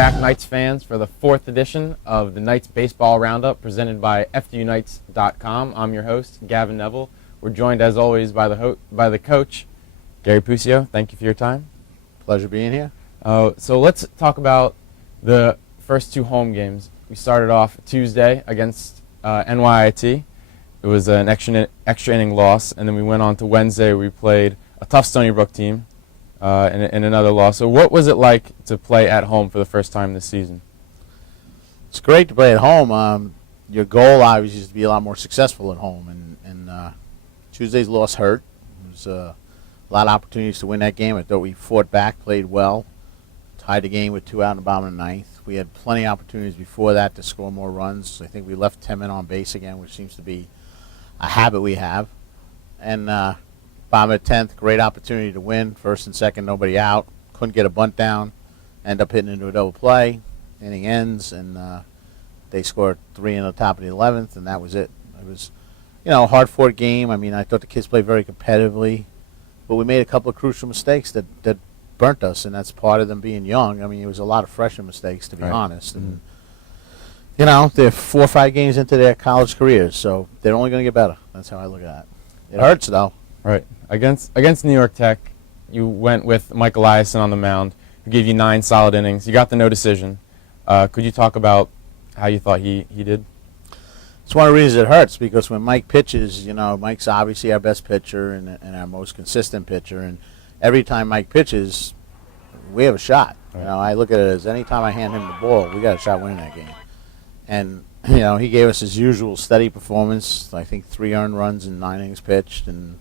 back, Knights fans, for the 4th edition of the Knights Baseball Roundup presented by FDUKnights.com. I'm your host, Gavin Neville. We're joined, as always, by the coach, Gary Puccio. Thank you for your time. Pleasure being here. So let's talk about the first 2 home games. We started off Tuesday against NYIT. It was an extra inning loss, and then we went on to Wednesday. We played a tough Stony Brook team. And another loss. So what was it like to play at home for the first time this season? It's great to play at home. Your goal, obviously, is to be a lot more successful at home. And Tuesday's loss hurt. There was a lot of opportunities to win that game. I thought we fought back, played well, tied the game with 2 out in the bottom of the 9th. We had plenty of opportunities before that to score more runs. I think we left 10 men on base again, which seems to be a habit we have. And bottom of the 10th, great opportunity to win. First and second, nobody out. Couldn't get a bunt down. End up hitting into a double play. Inning ends, and they scored 3 in the top of the 11th, and that was it. It was, a hard-fought game. I mean, I thought the kids played very competitively, but we made a couple of crucial mistakes that burnt us, and that's part of them being young. I mean, it was a lot of freshman mistakes, to be honest. And they're 4 or 5 games into their college careers, so they're only going to get better. That's how I look at it. It hurts, though. Right. Against New York Tech, you went with Michael Eisen on the mound, who gave you 9 solid innings. You got the no decision. Could you talk about how you thought he did? It's one of the reasons it hurts, because when Mike pitches, Mike's obviously our best pitcher and our most consistent pitcher, and every time Mike pitches, we have a shot. Right. I look at it as any time I hand him the ball, we got a shot winning that game. And he gave us his usual steady performance. I think 3 earned runs in 9 innings pitched, and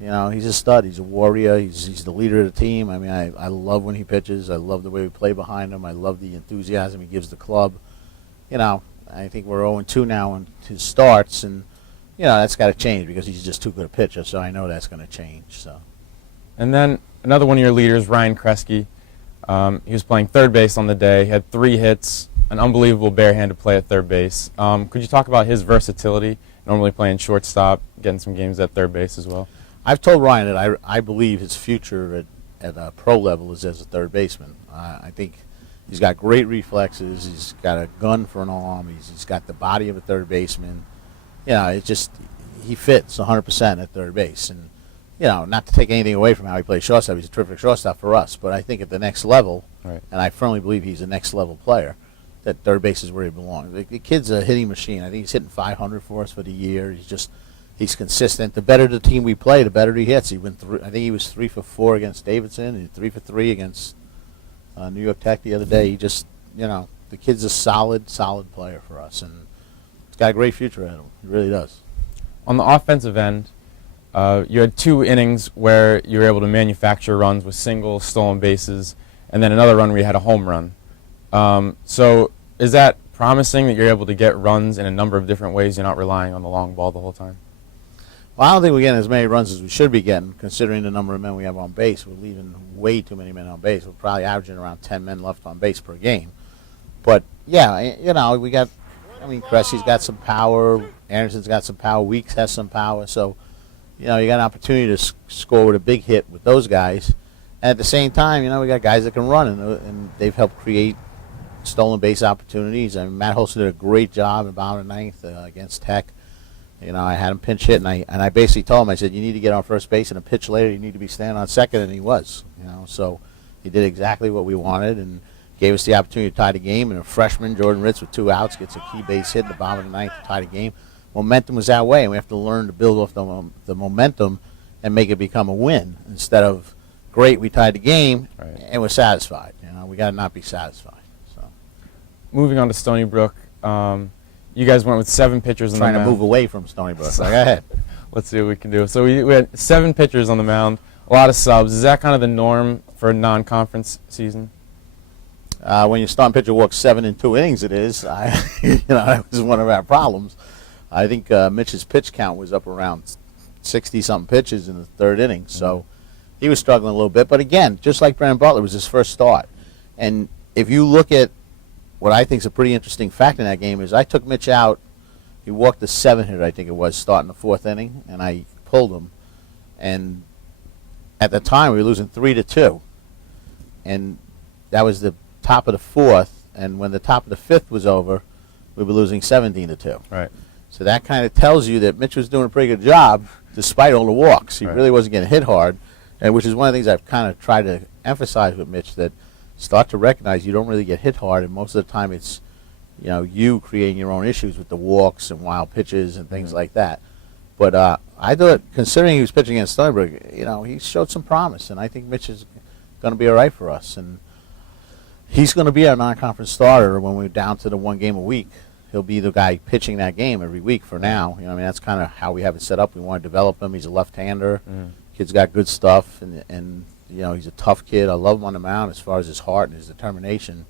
he's a stud. He's a warrior. He's the leader of the team. I mean, I love when he pitches. I love the way we play behind him. I love the enthusiasm he gives the club. I think we're 0-2 now on his starts, and that's got to change because he's just too good a pitcher. So I know that's going to change. So. And then another one of your leaders, Ryan Kreske. He was playing third base on the day. He had 3 hits, an unbelievable barehanded play at third base. Could you talk about his versatility? Normally playing shortstop, getting some games at third base as well. I've told Ryan that I believe his future at a pro level is as a third baseman. I think he's got great reflexes. He's got a gun for an arm. He's got the body of a third baseman. It's just he fits 100% at third base. And not to take anything away from how he plays shortstop, he's a terrific shortstop for us. But I think at the next level, right, and I firmly believe he's a next level player, that third base is where he belongs. The kid's a hitting machine. I think he's hitting 500 for us for the year. He's consistent. The better the team we play, the better he hits. I think he was 3 for 4 against Davidson, and 3 for 3 against New York Tech the other day. He just, the kid's a solid player for us, and he's got a great future ahead of him. He really does. On the offensive end, you had 2 innings where you were able to manufacture runs with singles, stolen bases, and then another run where you had a home run. So is that promising that you're able to get runs in a number of different ways? You're not relying on the long ball the whole time? Well, I don't think we're getting as many runs as we should be getting, considering the number of men we have on base. We're leaving way too many men on base. We're probably averaging around 10 men left on base per game. But, yeah, Kreske's got some power. Anderson's got some power. Weeks has some power. So, you got an opportunity to score with a big hit with those guys. And at the same time, we got guys that can run, and they've helped create stolen base opportunities. I mean, Matt Holston did a great job in the bottom of the 9th against Tech. I had him pinch hit, and I basically told him, I said, you need to get on first base, and a pitch later you need to be standing on second, and he was. So he did exactly what we wanted and gave us the opportunity to tie the game. And a freshman, Jordan Ritz, with 2 outs, gets a key base hit in the bottom of the 9th to tie the game. Momentum was that way, and we have to learn to build off the momentum and make it become a win instead of, great, we tied the game, right, and we're satisfied. We got to not be satisfied. So, moving on to Stony Brook. You guys went with 7 pitchers on the mound. Trying to move away from Stony Brook. Go ahead. Let's see what we can do. So we had 7 pitchers on the mound, a lot of subs. Is that kind of the norm for a non-conference season? When your starting pitcher walks 7 in 2 innings, it is. That was one of our problems. I think Mitch's pitch count was up around 60-something pitches in the 3rd inning. So he was struggling a little bit. But again, just like Brandon Butler, it was his first start. And if you look at what I think is a pretty interesting fact in that game is I took Mitch out. He walked the 7-hitter, I think it was, starting the 4th inning, and I pulled him. And at the time, we were losing 3-2. And that was the top of the fourth, and when the top of the fifth was over, we were losing 17-2. Right. So that kind of tells you that Mitch was doing a pretty good job despite all the walks. He Right. really wasn't getting hit hard, and which is one of the things I've kind of tried to emphasize with Mitch, that start to recognize you don't really get hit hard, and most of the time it's, you creating your own issues with the walks and wild pitches and things like that. But I thought, considering he was pitching against Stony Brook, he showed some promise, and I think Mitch is going to be all right for us. And he's going to be our non-conference starter when we're down to the one game a week. He'll be the guy pitching that game every week for now. That's kind of how we have it set up. We want to develop him. He's a left-hander. Kid's got good stuff, and he's a tough kid. I love him on the mound as far as his heart and his determination.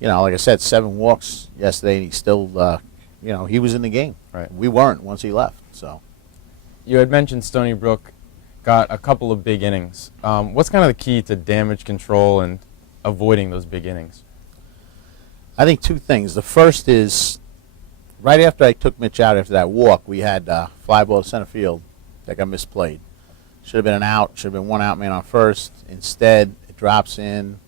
Like I said, 7 walks yesterday, and he still, he was in the game. Right. We weren't once he left. So You had mentioned Stony Brook got a couple of big innings. What's kind of the key to damage control and avoiding those big innings? I think 2 things. The first is, right after I took Mitch out after that walk, we had fly ball to center field that got misplayed. Should have been an out. Should have been 1 out, man on first. Instead, it drops in.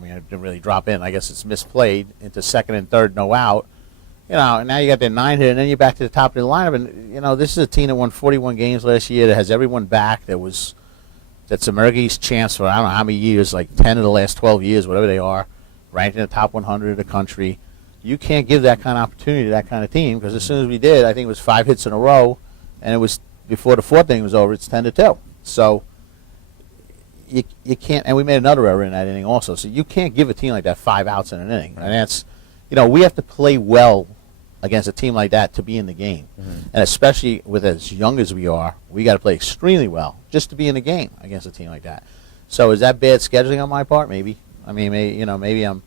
It didn't really drop in. I guess it's misplayed into second and third, no out. And now you got the 9 hit, and then you're back to the top of the lineup. And this is a team that won 41 games last year. That has everyone back. That's American East champs for I don't know how many years, like 10 of the last 12 years, whatever they are, ranked in the top 100 of the country. You can't give that kind of opportunity to that kind of team, because as soon as we did, I think it was 5 hits in a row, and it was before the 4th inning was over. It's 10-2. So you can't, and we made another error in that inning also. So you can't give a team like that 5 outs in an inning, and that's, we have to play well against a team like that to be in the game, and especially with as young as we are, we got to play extremely well just to be in the game against a team like that. So is that bad scheduling on my part? Maybe. Maybe I'm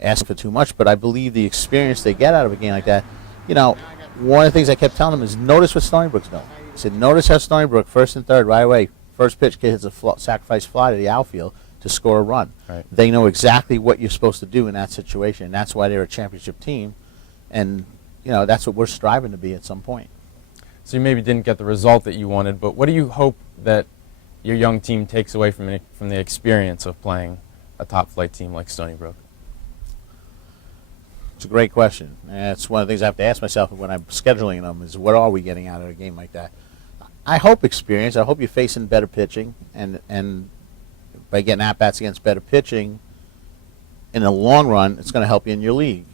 asking for too much, but I believe the experience they get out of a game like that. One of the things I kept telling them is notice what Stony Brook's doing. I said, notice how Stony Brook, first and third, right away, first pitch, kid hits a sacrifice fly to the outfield to score a run. Right. They know exactly what you're supposed to do in that situation, and that's why they're a championship team, and that's what we're striving to be at some point. So you maybe didn't get the result that you wanted, but what do you hope that your young team takes away from the experience of playing a top-flight team like Stony Brook? It's a great question. And it's one of the things I have to ask myself when I'm scheduling them is, what are we getting out of a game like that? I hope experience. I hope you're facing better pitching, and by getting at-bats against better pitching, in the long run, it's going to help you in your league.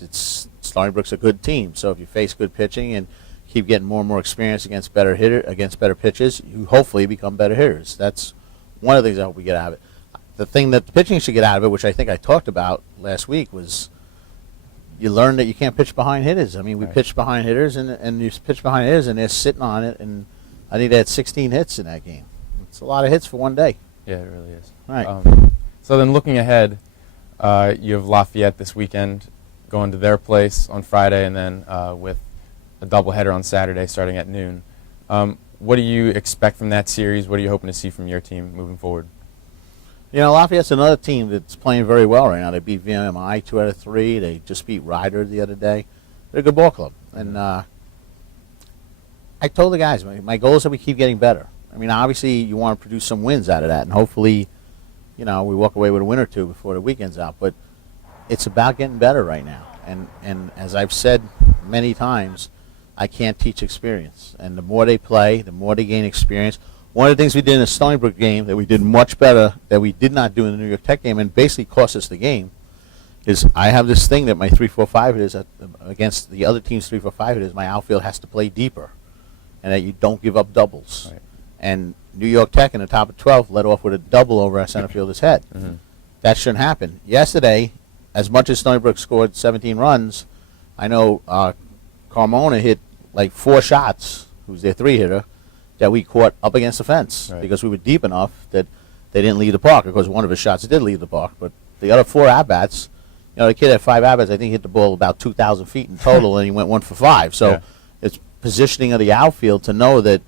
It's Stony Brook's a good team, so if you face good pitching and keep getting more and more experience against better pitches, you hopefully become better hitters. That's one of the things I hope we get out of it. The thing that the pitching should get out of it, which I think I talked about last week, was you learn that you can't pitch behind hitters. We Right. pitched behind hitters, and you pitch behind hitters, and they're sitting on it, and I think they had 16 hits in that game. It's a lot of hits for one day. Yeah, it really is. All right. So then looking ahead, you have Lafayette this weekend, going to their place on Friday, and then with a doubleheader on Saturday starting at noon. What do you expect from that series? What are you hoping to see from your team moving forward? Lafayette's another team that's playing very well right now. They beat VMI 2 out of 3. They just beat Ryder the other day. They're a good ball club. And I told the guys, my goal is that we keep getting better. Obviously you want to produce some wins out of that, and hopefully, we walk away with a win or two before the weekend's out. But it's about getting better right now. And as I've said many times, I can't teach experience. And the more they play, the more they gain experience. One of the things we did in the Stony Brook game that we did much better that we did not do in the New York Tech game, and basically cost us the game, is I have this thing that my 3-4-5 hitters against the other team's 3-4-5 hitters, my outfield has to play deeper, and that you don't give up doubles. Right. And New York Tech in the top of 12 led off with a double over our center fielder's head. That shouldn't happen. Yesterday, as much as Stony Brook scored 17 runs, I know Carmona hit like 4 shots, who's their 3-hitter, that we caught up against the fence, right, because we were deep enough that they didn't leave the park. Of course, one of his shots did leave the park, but the other 4 at-bats, the kid had 5 at-bats. I think he hit the ball about 2,000 feet in total, and he went 1 for 5. So it's positioning of the outfield to know that,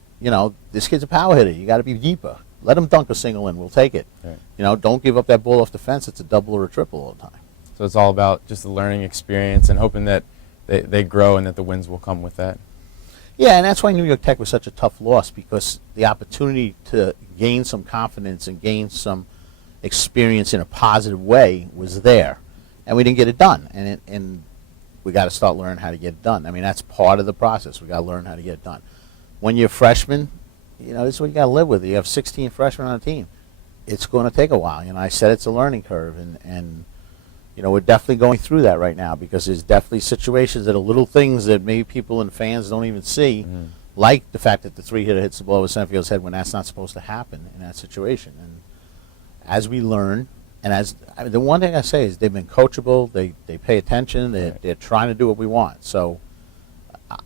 this kid's a power hitter. You got to be deeper. Let him dunk a single in. We'll take it. Right. Don't give up that ball off the fence. It's a double or a triple all the time. So it's all about just the learning experience and hoping that they grow and that the wins will come with that. Yeah, and that's why New York Tech was such a tough loss, because the opportunity to gain some confidence and gain some, experience in a positive way was there, and we didn't get it done. And we got to start learning how to get it done. I mean, that's part of the process. We got to learn how to get it done. When you're a freshman, this is what you got to live with. You have 16 freshmen on a team. It's going to take a while. I said it's a learning curve, and we're definitely going through that right now, because there's definitely situations that are little things that maybe people and fans don't even see, like the fact that the 3-hitter hits the ball over center field's head when that's not supposed to happen in that situation. And as we learn, and the one thing I say is they've been coachable, they pay attention, they're trying to do what we want. So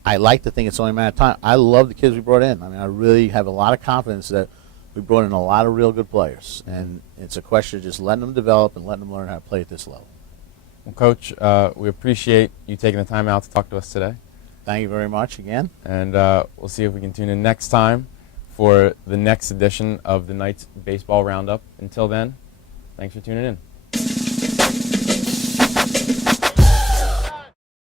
I like to think it's only a matter of time. I love the kids we brought in. I mean, I really have a lot of confidence that we brought in a lot of real good players, and it's a question of just letting them develop and letting them learn how to play at this level. Well, Coach, we appreciate you taking the time out to talk to us today. Thank you very much again. And we'll see if we can tune in next time for the next edition of the Knights Baseball Roundup. Until then, thanks for tuning in.